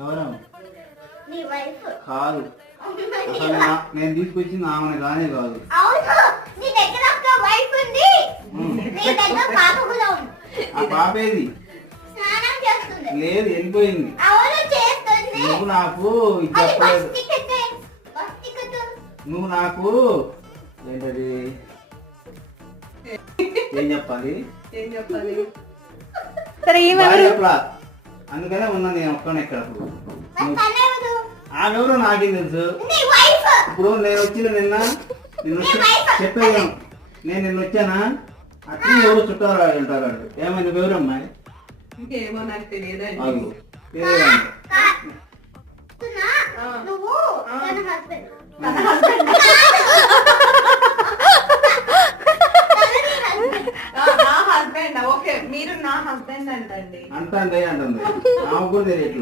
ఎవరు నీ వైఫ్ కాదు అసలు నేను తీసుకొచ్చింది ఆమె కానే కాదు. అవును నీ దగ్గర ఒక వైఫ్ ఉంది నీ దగ్గర పాప కూడా ఉంది. ఆ పాప ఏది? స్నానం చేస్తుంది. లేదు వెళ్ళిపోయింది. అవును చేస్తుంది. నువ్వు నాకు ఇది అది చెప్పలేదు. బస్ టికెట్ నువ్వు నాకు ఏంటది ఏం చెప్పాలి బాగా చెప్పలా. అందుకనే ఉన్నా నేను ఒక్కనే ఇక్కడ. ఆమె ఎవరో నాకేం తెలుసు. ఇప్పుడు నేను వచ్చిన నిన్న చెప్పేది నేను నిన్న వచ్చానా అట్లా ఎవరు చుట్టాలు ఉంటారు. ఏమైంది ఎవరమ్మాయి? ఇంకేమో నాకు తెలియదండి. నువ్వు తన హస్బెండ్ నా హస్బెండ్. ఓకే మీరు నా హస్బెండ్ అంటండి. అంటుంది ఆమె కూడా తెలియట్లేదు.